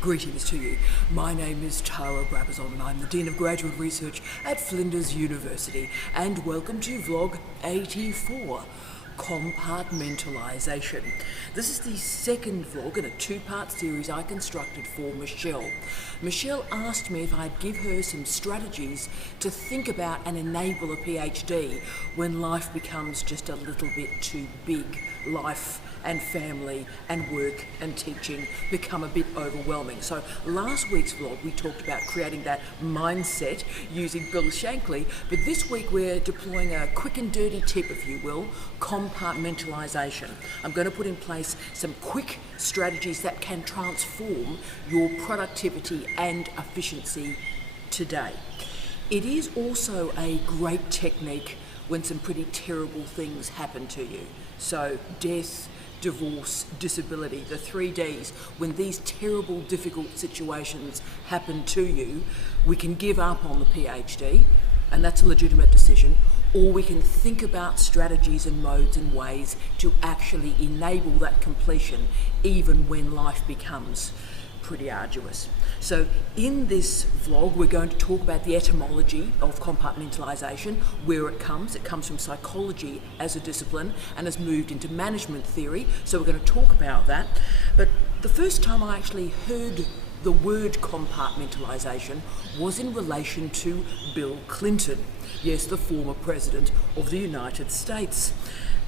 Greetings to you. My name is Tara Brabazon and I'm the Dean of Graduate Research at Flinders University, and welcome to Vlog 84, Compartmentalization. This is the second vlog in a two-part series I constructed for Michelle. Michelle asked me if I'd give her some strategies to think about and enable a PhD when life becomes just a little bit too big. Life and family and work and teaching become a bit overwhelming. So last week's vlog we talked about creating that mindset using Bill Shankly, but this week we're deploying a quick and dirty tip, if you will, compartmentalization. I'm going to put in place some quick strategies that can transform your productivity and efficiency today. It is also a great technique when some pretty terrible things happen to you. So death, divorce, disability, the 3 Ds. When these terrible, difficult situations happen to you, we can give up on the PhD, and that's a legitimate decision, or we can think about strategies and modes and ways to actually enable that completion even when life becomes pretty arduous. So in this vlog we're going to talk about the etymology of compartmentalization, where it comes from psychology as a discipline and has moved into management theory, so we're going to talk about that. But the first time I actually heard the word compartmentalization was in relation to Bill Clinton, yes, the former president of the United States.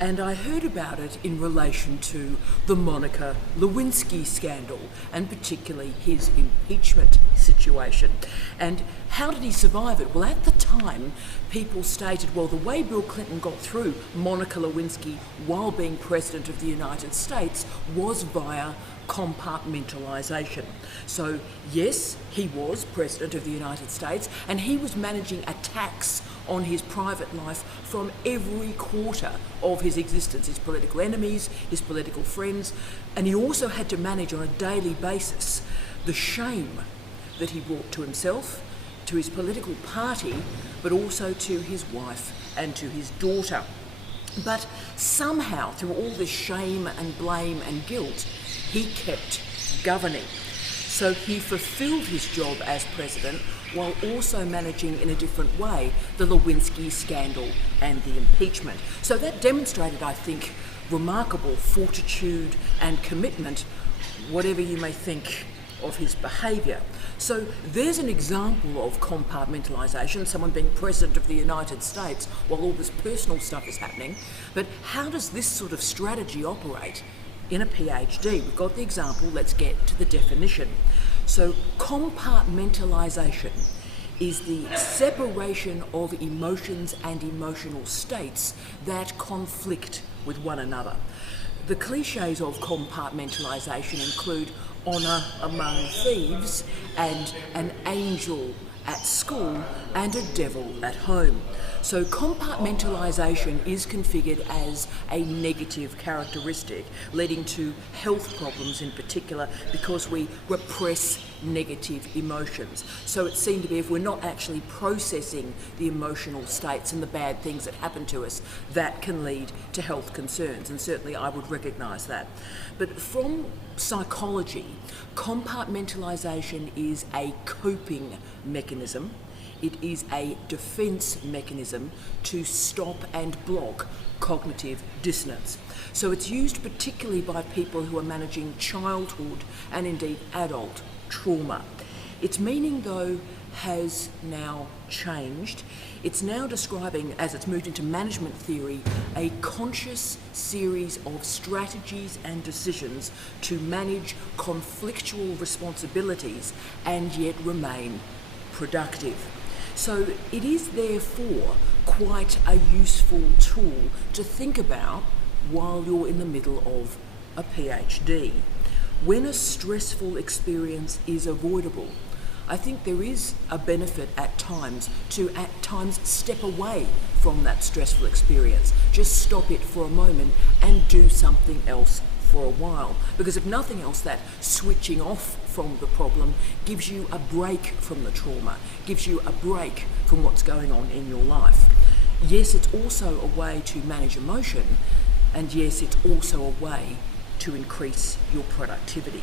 And I heard about it in relation to the Monica Lewinsky scandal, and particularly his impeachment situation. And how did he survive it? Well, at the time, people stated, well, the way Bill Clinton got through Monica Lewinsky while being president of the United States was via compartmentalization. So yes, he was president of the United States and he was managing attacks on his private life from every quarter of his existence, his political enemies, his political friends, and he also had to manage on a daily basis the shame that he brought to himself, to his political party, but also to his wife and to his daughter. But somehow, through all this shame and blame and guilt, he kept governing. So he fulfilled his job as president while also managing in a different way the Lewinsky scandal and the impeachment. So that demonstrated, I think, remarkable fortitude and commitment, whatever you may think of his behaviour. So there's an example of compartmentalization, someone being president of the United States while all this personal stuff is happening. But how does this sort of strategy operate in a PhD? We've got the example, let's get to the definition. So compartmentalization is the separation of emotions and emotional states that conflict with one another. The cliches of compartmentalization include honour among thieves and an angel at school and a devil at home. So compartmentalization is configured as a negative characteristic, leading to health problems in particular because we repress negative emotions. So it seemed to be if we're not actually processing the emotional states and the bad things that happen to us, that can lead to health concerns, and certainly I would recognise that. But from psychology, compartmentalization is a coping mechanism. It is a defence mechanism to stop and block cognitive dissonance. So it's used particularly by people who are managing childhood and indeed adult trauma. Its meaning, though, has now changed. It's now describing, as it's moved into management theory, a conscious series of strategies and decisions to manage conflictual responsibilities and yet remain productive. So it is therefore quite a useful tool to think about while you're in the middle of a PhD. When a stressful experience is avoidable, I think there is a benefit at times to step away from that stressful experience. Just stop it for a moment and do something else for a while. Because if nothing else, that switching off from the problem gives you a break from the trauma, gives you a break from what's going on in your life. Yes, it's also a way to manage emotion, and yes, it's also a way to increase your productivity.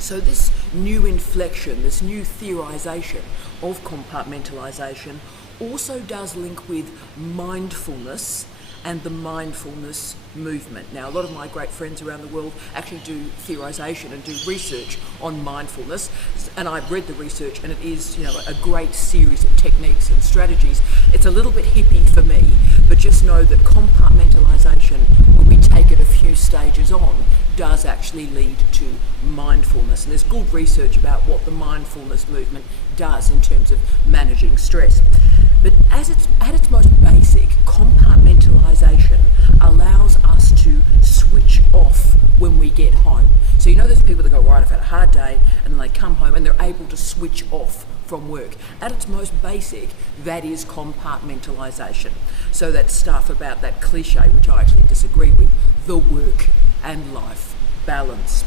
So this new inflection, this new theorisation of compartmentalisation also does link with mindfulness and the mindfulness movement. Now, a lot of my great friends around the world actually do theorisation and do research on mindfulness, and I've read the research, and it is, a great series of techniques and strategies. It's a little bit hippie for me, but just know that compartmentalisation, when we take it a few stages on, does actually lead to mindfulness. And there's good research about what the mindfulness movement does in terms of managing stress. But at its most basic, compartmentalisation allows us to switch off when we get home. So there's people that go, right, I've had a hard day, and then they come home and they're able to switch off from work. At its most basic, that is compartmentalisation. So that stuff about that cliche, which I actually disagree with, the work and life balance.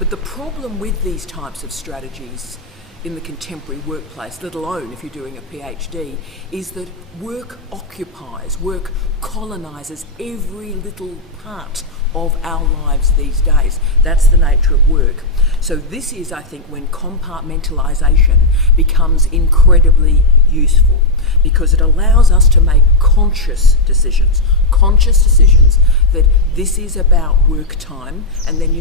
But the problem with these types of strategies in the contemporary workplace, let alone if you're doing a PhD, is that work occupies, work colonises every little part of our lives these days. That's the nature of work. So this is, I think, when compartmentalisation becomes incredibly useful, because it allows us to make conscious decisions that this is about work time, and then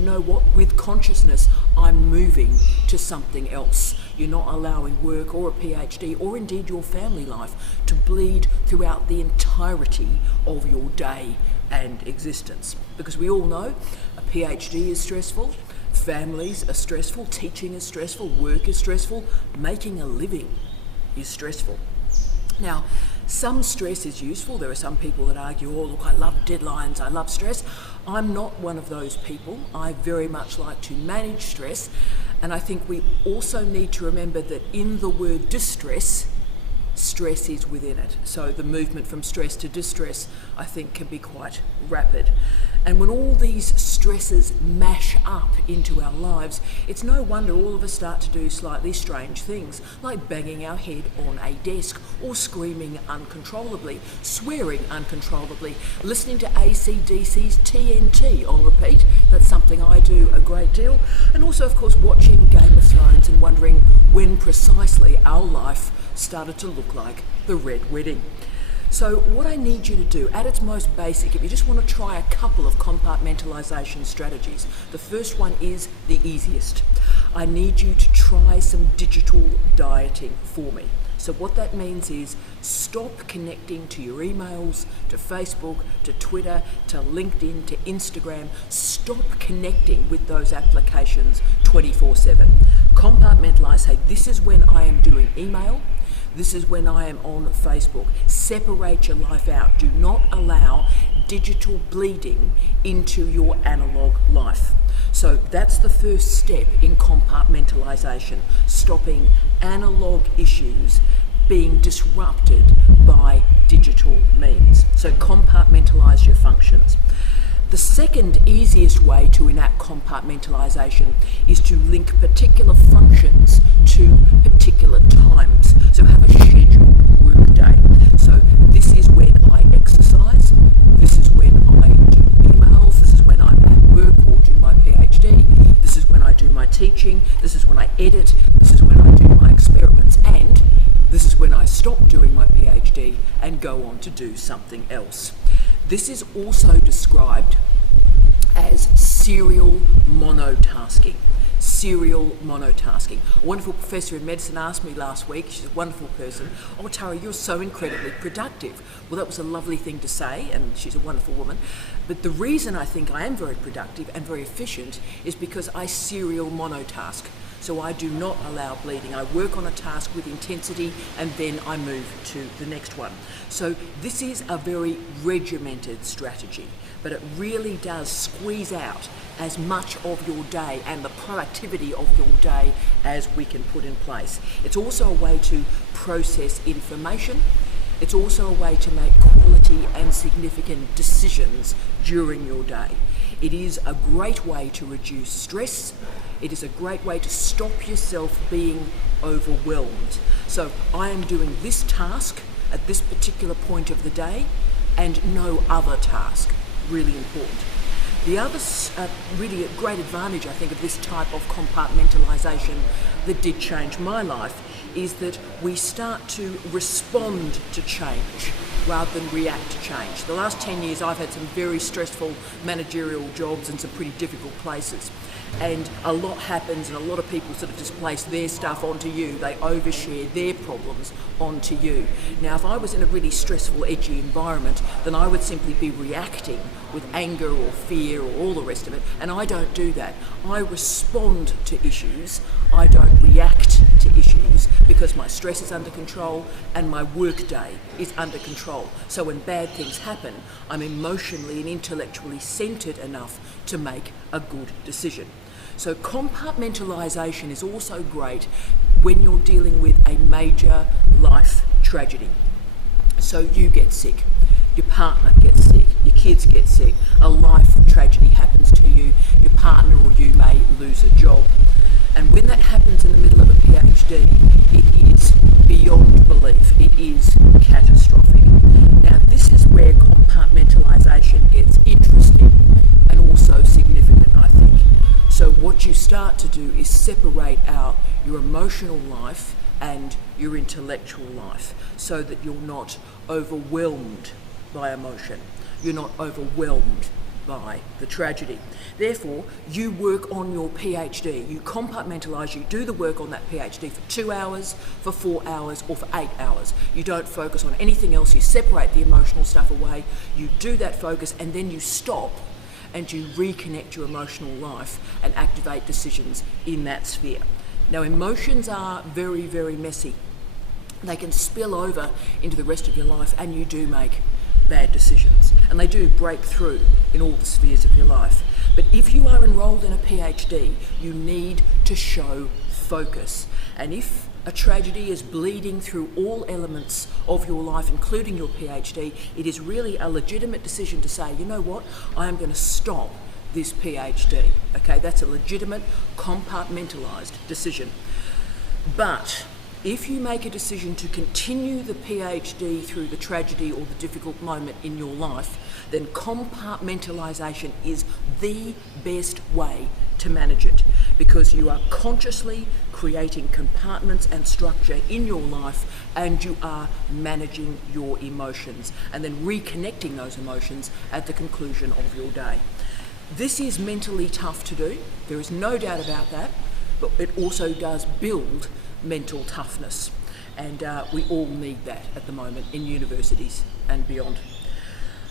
with consciousness, I'm moving to something else. You're not allowing work or a PhD or indeed your family life to bleed throughout the entirety of your day and existence. Because we all know a PhD is stressful, families are stressful, teaching is stressful, work is stressful, making a living is stressful. Now, some stress is useful. There are some people that argue, oh, look, I love deadlines, I love stress. I'm not one of those people. I very much like to manage stress. And I think we also need to remember that in the word distress, stress is within it. So the movement from stress to distress, I think, can be quite rapid. And when all these stresses mash up into our lives, it's no wonder all of us start to do slightly strange things, like banging our head on a desk, or screaming uncontrollably, swearing uncontrollably, listening to AC/DC's TNT on repeat. That's something I do a great deal. And also, of course, watching Game of Thrones and wondering when precisely our life started to look like the Red Wedding. So what I need you to do, at its most basic, if you just want to try a couple of compartmentalisation strategies, the first one is the easiest. I need you to try some digital dieting for me. So what that means is stop connecting to your emails, to Facebook, to Twitter, to LinkedIn, to Instagram. Stop connecting with those applications 24/7. Compartmentalise, say, this is when I am doing email. This is when I am on Facebook. Separate your life out. Do not allow digital bleeding into your analogue life. So that's the first step in compartmentalisation, stopping analogue issues being disrupted by digital means. So compartmentalise your functions. The second easiest way to enact compartmentalisation is to link particular functions to particular times. So have a scheduled work day. So this is when I exercise, this is when I do emails, this is when I'm at work or do my PhD, this is when I do my teaching, this is when I edit, this is when I do my experiments, and this is when I stop doing my PhD and go on to do something else. This is also described as serial monotasking. Serial monotasking. A wonderful professor in medicine asked me last week, she's a wonderful person, oh Tara, you're so incredibly productive. Well, that was a lovely thing to say, and she's a wonderful woman. But the reason I think I am very productive and very efficient is because I serial monotask. So I do not allow bleeding. I work on a task with intensity and then I move to the next one. So this is a very regimented strategy, but it really does squeeze out as much of your day and the productivity of your day as we can put in place. It's also a way to process information. It's also a way to make quality and significant decisions during your day. It is a great way to reduce stress. It is a great way to stop yourself being overwhelmed. So I am doing this task at this particular point of the day and no other task. Really important. The other really a great advantage, I think, of this type of compartmentalisation that did change my life is that we start to respond to change rather than react to change. The last 10 years I've had some very stressful managerial jobs in some pretty difficult places. And a lot happens and a lot of people sort of displace their stuff onto you. They overshare their problems onto you. Now, if I was in a really stressful, edgy environment, then I would simply be reacting with anger or fear or all the rest of it. And I don't do that. I respond to issues. I don't react to issues because my stress is under control and my work day is under control. So when bad things happen, I'm emotionally and intellectually centred enough to make a good decision. So compartmentalisation is also great when you're dealing with a major life tragedy. So you get sick, your partner gets sick, your kids get sick, a life tragedy happens to you, your partner or you may lose a job. And when that happens in the middle of a PhD, it is beyond belief. It is catastrophic. Now, this is where compartmentalisation gets interesting and also significant, I think. So what you start to do is separate out your emotional life and your intellectual life so that you're not overwhelmed by emotion. You're not overwhelmed by the tragedy. Therefore, you work on your PhD, you compartmentalise, you do the work on that PhD for 2 hours, for 4 hours, or for 8 hours. You don't focus on anything else, you separate the emotional stuff away, you do that focus, and then you stop and you reconnect your emotional life and activate decisions in that sphere. Now, emotions are very, very messy. They can spill over into the rest of your life, and you do make bad decisions, and they do break through in all the spheres of your life. But if you are enrolled in a PhD, you need to show focus. And if a tragedy is bleeding through all elements of your life, including your PhD, it is really a legitimate decision to say, you know what, I am going to stop this PhD. Okay, that's a legitimate compartmentalised decision. But if you make a decision to continue the PhD through the tragedy or the difficult moment in your life, then compartmentalisation is the best way to manage it, because you are consciously creating compartments and structure in your life, and you are managing your emotions and then reconnecting those emotions at the conclusion of your day. This is mentally tough to do, there is no doubt about that, but it also does build mental toughness, and we all need that at the moment in universities and beyond.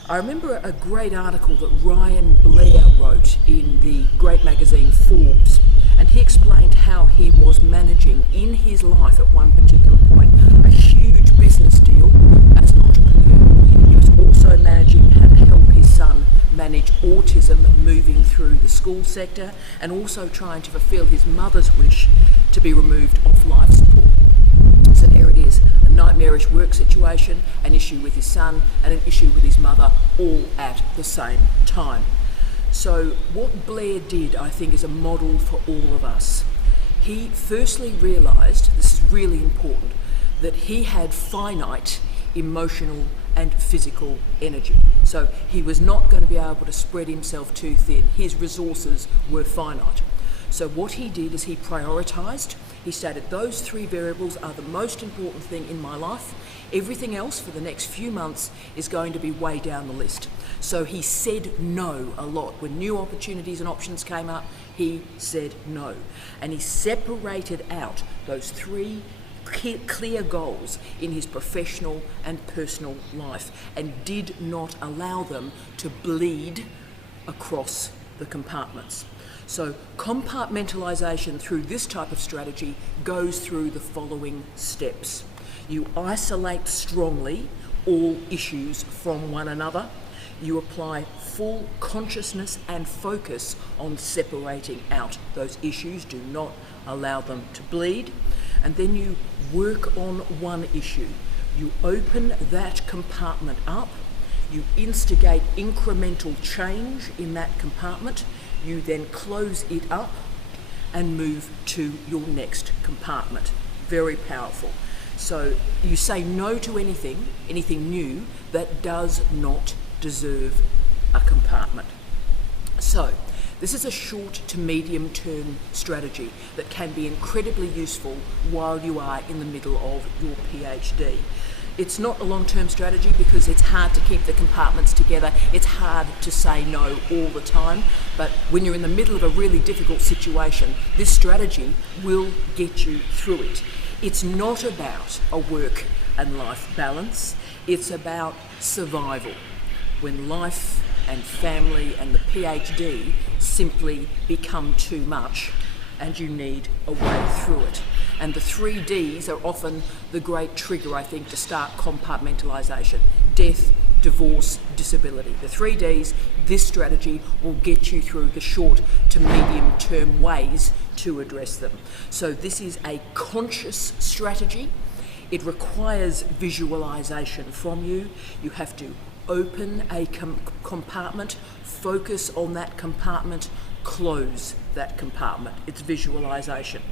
I remember a great article that Ryan Blair wrote in the great magazine Forbes, and he explained how he was managing in his life at one particular point a huge business deal as an entrepreneur. He was also managing how to help his son manage autism moving through the school sector, and also trying to fulfil his mother's wish to be removed off life support. So there it is, a nightmarish work situation, an issue with his son, and an issue with his mother, all at the same time. So what Blair did, I think, is a model for all of us. He firstly realised, this is really important, that he had finite emotional and physical energy. So he was not going to be able to spread himself too thin. His resources were finite. So what he did is he prioritised. He stated those 3 variables are the most important thing in my life. Everything else for the next few months is going to be way down the list. So he said no a lot. When new opportunities and options came up, he said no. And he separated out those 3 clear goals in his professional and personal life, and did not allow them to bleed across the compartments. So compartmentalisation through this type of strategy goes through the following steps. You isolate strongly all issues from one another. You apply full consciousness and focus on separating out those issues. Do not allow them to bleed. And then you work on one issue. You open that compartment up. You instigate incremental change in that compartment. You then close it up and move to your next compartment. Very powerful. So you say no to anything new that does not deserve a compartment. So, this is a short to medium term strategy that can be incredibly useful while you are in the middle of your PhD. It's not a long-term strategy because it's hard to keep the compartments together. It's hard to say no all the time. But when you're in the middle of a really difficult situation, this strategy will get you through it. It's not about a work and life balance. It's about survival. When life and family and the PhD simply become too much and you need a way through it. And the 3 Ds are often the great trigger, I think, to start compartmentalisation: death, divorce, disability. The 3 Ds, this strategy will get you through the short to medium term ways to address them. So this is a conscious strategy. It requires visualisation from you. You have to open a compartment, focus on that compartment, close that compartment. It's visualisation.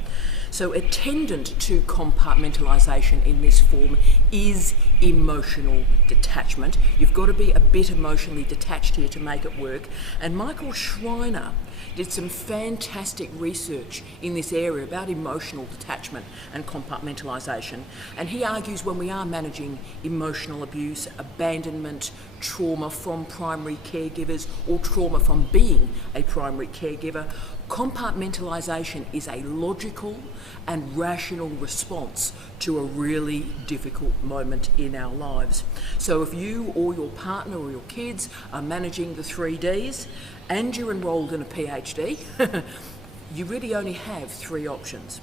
So attendant to compartmentalisation in this form is emotional detachment. You've got to be a bit emotionally detached here to make it work. And Michael Schreiner did some fantastic research in this area about emotional detachment and compartmentalisation. And he argues when we are managing emotional abuse, abandonment, trauma from primary caregivers, or trauma from being a primary caregiver, compartmentalisation is a logical and rational response to a really difficult moment in our lives. So if you or your partner or your kids are managing the 3 Ds and you're enrolled in a PhD, you really only have 3 options.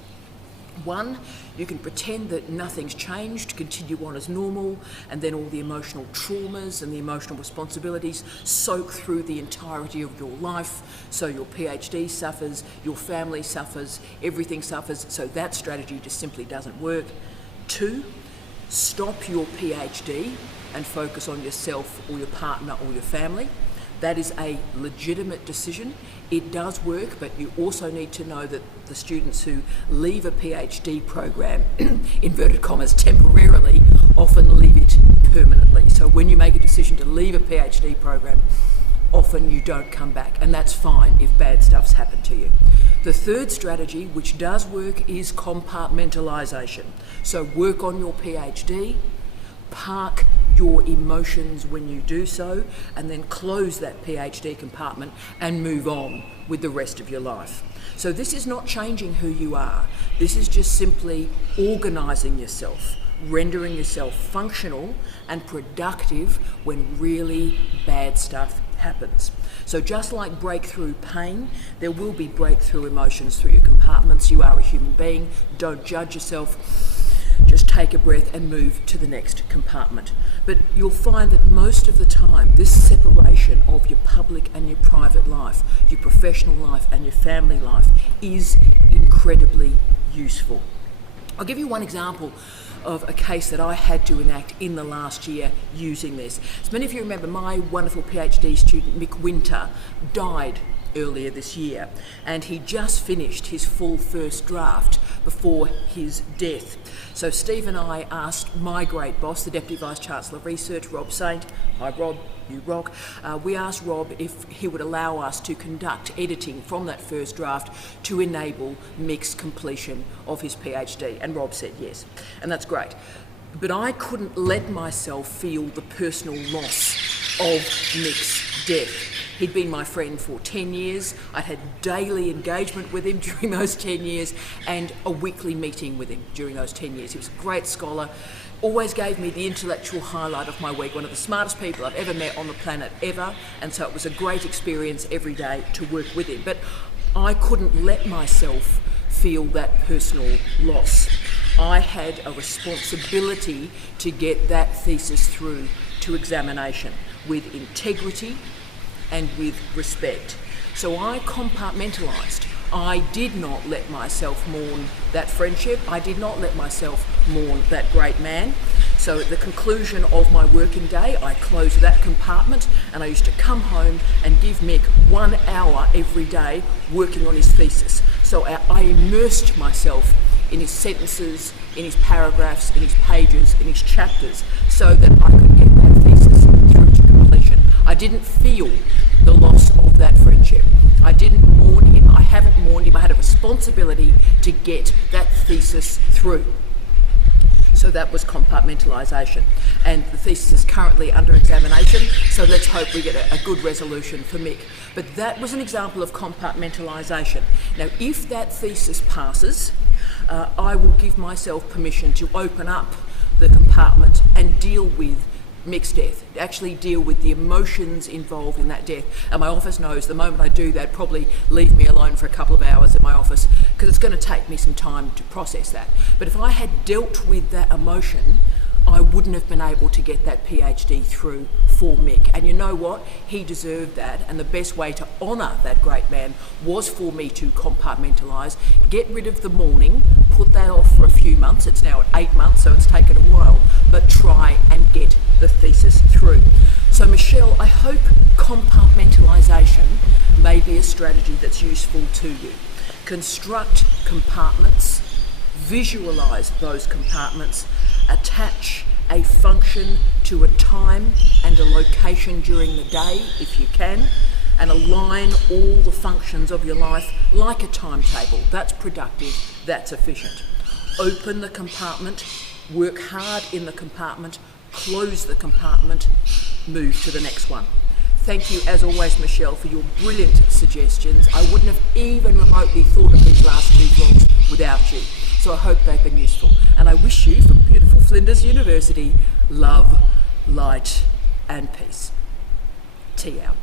1, you can pretend that nothing's changed, continue on as normal, and then all the emotional traumas and the emotional responsibilities soak through the entirety of your life. So your PhD suffers, your family suffers, everything suffers. So that strategy just simply doesn't work. 2, stop your PhD and focus on yourself or your partner or your family. That is a legitimate decision. It does work, but you also need to know that the students who leave a PhD program, inverted commas, temporarily, often leave it permanently. So when you make a decision to leave a PhD program, often you don't come back, and that's fine if bad stuff's happened to you. The 3rd strategy, which does work, is compartmentalisation. So work on your PhD, park your emotions when you do so, and then close that PhD compartment and move on with the rest of your life. So this is not changing who you are. This is just simply organising yourself, rendering yourself functional and productive when really bad stuff happens. So just like breakthrough pain, there will be breakthrough emotions through your compartments. You are a human being. Don't judge yourself. Just take a breath and move to the next compartment. But you'll find that most of the time, this separation of your public and your private life, your professional life and your family life, is incredibly useful. I'll give you one example of a case that I had to enact in the last year using this. As many of you remember, my wonderful PhD student, Mick Winter, died earlier this year, and he just finished his full first draft before his death. So Steve and I asked my great boss, the Deputy Vice-Chancellor of Research, Rob Saint, hi Rob, you rock, we asked Rob if he would allow us to conduct editing from that first draft to enable Mick's completion of his PhD, and Rob said yes, and that's great. But I couldn't let myself feel the personal loss of Mick's death. He'd been my friend for 10 years. I'd had daily engagement with him during those 10 years and a weekly meeting with him during those 10 years. He was a great scholar, always gave me the intellectual highlight of my week, one of the smartest people I've ever met on the planet ever, and so it was a great experience every day to work with him. But I couldn't let myself feel that personal loss. I had a responsibility to get that thesis through to examination with integrity and with respect. So I compartmentalised. I did not let myself mourn that friendship. I did not let myself mourn that great man. So at the conclusion of my working day, I closed that compartment and I used to come home and give Mick 1 hour every day working on his thesis. So I immersed myself in his sentences, in his paragraphs, in his pages, in his chapters, so that I could get that thesis through to completion. I didn't feel the loss of that friendship. I didn't mourn him, I haven't mourned him, I had a responsibility to get that thesis through. So that was compartmentalisation. And the thesis is currently under examination, so let's hope we get a good resolution for Mick. But that was an example of compartmentalisation. Now, if that thesis passes, I will give myself permission to open up the compartment and deal with Mick's death, actually deal with the emotions involved in that death. And my office knows the moment I do that, probably leave me alone for a couple of hours in my office, because it's going to take me some time to process that. But if I had dealt with that emotion, I wouldn't have been able to get that PhD through for Mick. And you know what? He deserved that, and the best way to honour that great man was for me to compartmentalise, get rid of the mourning, put that off for a few months. It's now at 8 months, so it's taken a while, but try and get the thesis through. So Michelle, I hope compartmentalisation may be a strategy that's useful to you. Construct compartments, visualise those compartments, attach a function to a time and a location during the day if you can, and align all the functions of your life like a timetable. That's productive, that's efficient. Open the compartment, work hard in the compartment, close the compartment, move to the next one. Thank you, as always, Michelle, for your brilliant suggestions. I wouldn't have even remotely thought of these last 2 vlogs without you. So I hope they've been useful. And I wish you, from beautiful Flinders University, love, light and peace. Tea out.